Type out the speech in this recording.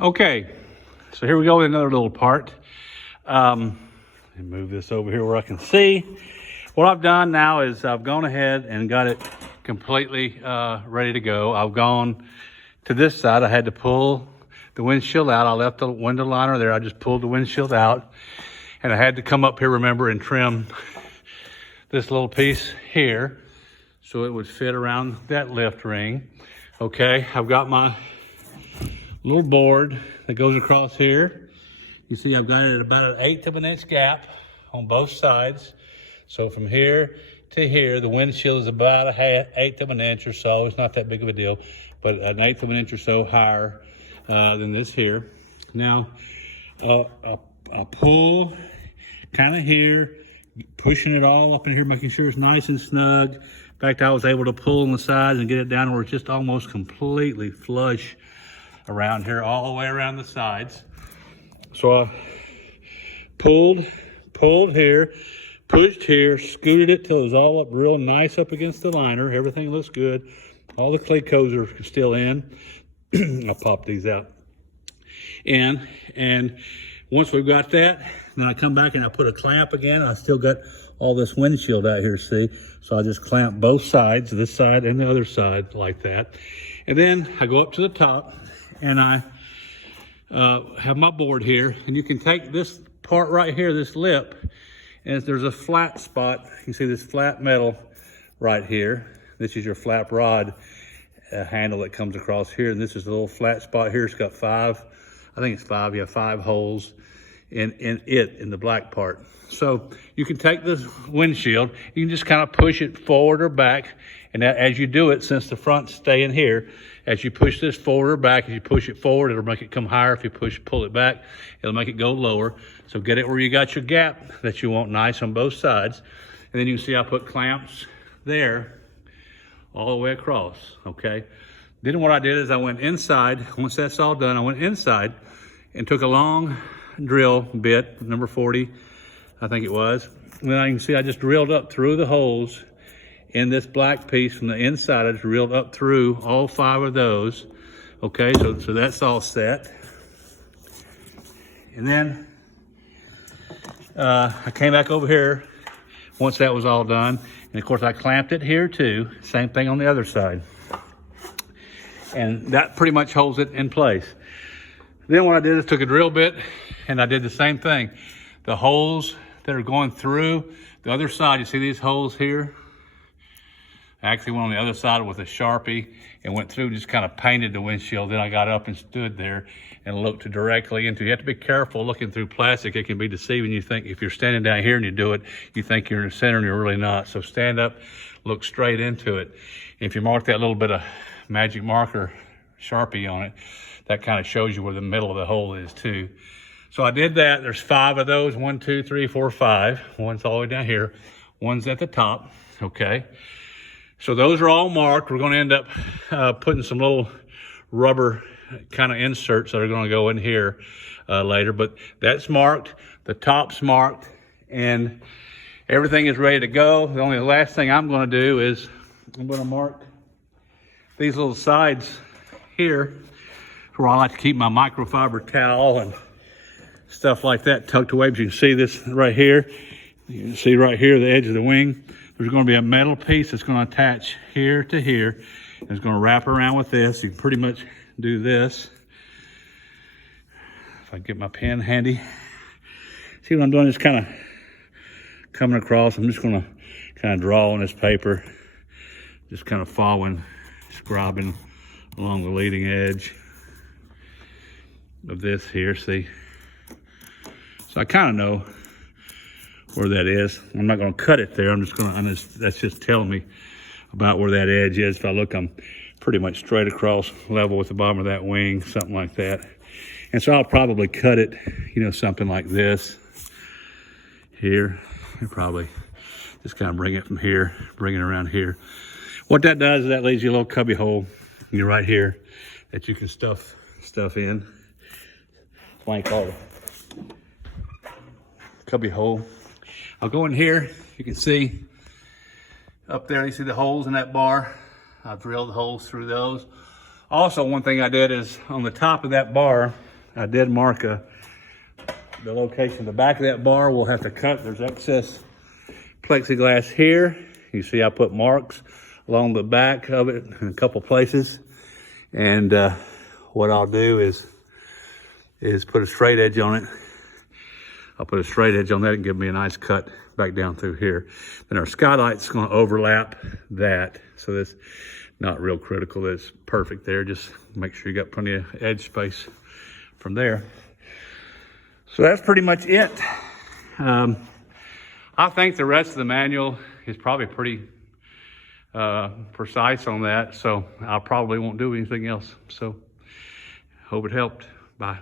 Okay, so here we go with another little part. And move this over here where I can see. What I've done now is I've gone ahead and got it completely ready to go. I've gone to this side. I had to pull the windshield out. I left the window liner there. I just pulled the windshield out. And I had to come up here, remember, and trim this little piece here so it would fit around that lift ring. Okay, I've got my little board that goes across here. You see I've got it at about 1/8 of an inch gap on both sides. So from here to here, the windshield is about 1/8 of an inch or so. It's not that big of a deal, but 1/8 of an inch or so higher than this here. Now, I'll pull kind of here, pushing it all up in here, making sure it's nice and snug. In fact, I was able to pull on the sides and get it down where it's just almost completely flush around here, all the way around the sides. So I pulled here, pushed here, scooted it till it was all up real nice up against the liner. Everything looks good. All the clay coats are still in. I'll pop these out. And once we've got that, then I come back and I put a clamp again. I still got all this windshield out here, see? So I just clamp both sides, this side and the other side like that. And then I go up to the top and I have my board here. And you can take this part right here, this lip, and there's a flat spot. You can see this flat metal right here. This is your flap rod handle that comes across here. And this is a little flat spot here. It's got five holes in the black part. So you can take this windshield, you can just kind of push it forward or back. And as you do it, since the front's staying here, as you push this forward or back, as you push it forward, it'll make it come higher. If you pull it back, it'll make it go lower. So get it where you got your gap that you want nice on both sides. And then you can see I put clamps there all the way across, okay? Then what I did is I went inside. Once that's all done, I went inside and took a long drill bit, number 40, I think it was. And then I can see I just drilled up through the holes in this black piece from the inside. I just drilled up through all 5 of those. Okay, so that's all set. And then I came back over here once that was all done. And of course I clamped it here too. Same thing on the other side. And that pretty much holds it in place. Then what I did is took a drill bit and I did the same thing. The holes that are going through the other side, you see these holes here? I actually went on the other side with a Sharpie and went through and just kind of painted the windshield. Then I got up and stood there and looked directly into it. You have to be careful looking through plastic. It can be deceiving. You think if you're standing down here and you do it, you think you're in the center and you're really not. So stand up, look straight into it. And if you mark that little bit of magic marker Sharpie on it, that kind of shows you where the middle of the hole is too. So I did that. There's 5 of those. 1, 2, 3, 4, 5. One's all the way down here. One's at the top. Okay. So those are all marked. We're going to end up putting some little rubber kind of inserts that are going to go in here later. But that's marked. The top's marked. And everything is ready to go. The only last thing I'm going to do is I'm going to mark these little sides here where I like to keep my microfiber towel and stuff like that tucked away. But you can see this right here. You can see right here, the edge of the wing. There's going to be a metal piece that's going to attach here to here. And it's going to wrap around with this. You can pretty much do this. If I can get my pen handy. See what I'm doing? Just kind of coming across. I'm just going to kind of draw on this paper. Just kind of following, scribing along the leading edge of this here, see? So I kind of know where that is. I'm not going to cut it there. That's just telling me about where that edge is. If I look, I'm pretty much straight across level with the bottom of that wing, something like that. And so I'll probably cut it, something like this here. And probably just kind of bring it from here, bring it around here. What that does is that leaves you a little cubby hole right here that you can stuff in. Blank hole. Cubby hole. I'll go in here. You can see up there, you see the holes in that bar. I've drilled holes through those. Also, one thing I did is on the top of that bar, I did mark the location. The back of that bar we'll have to cut. There's excess plexiglass here. You see I put marks along the back of it in a couple places. And what I'll do is put a straight edge on it. I'll put a straight edge on that and give me a nice cut back down through here. Then our skylight's gonna overlap that. So that's not real critical. That's perfect there. Just make sure you got plenty of edge space from there. So that's pretty much it. I think the rest of the manual is probably pretty precise on that. So I probably won't do anything else. So hope it helped. Bye.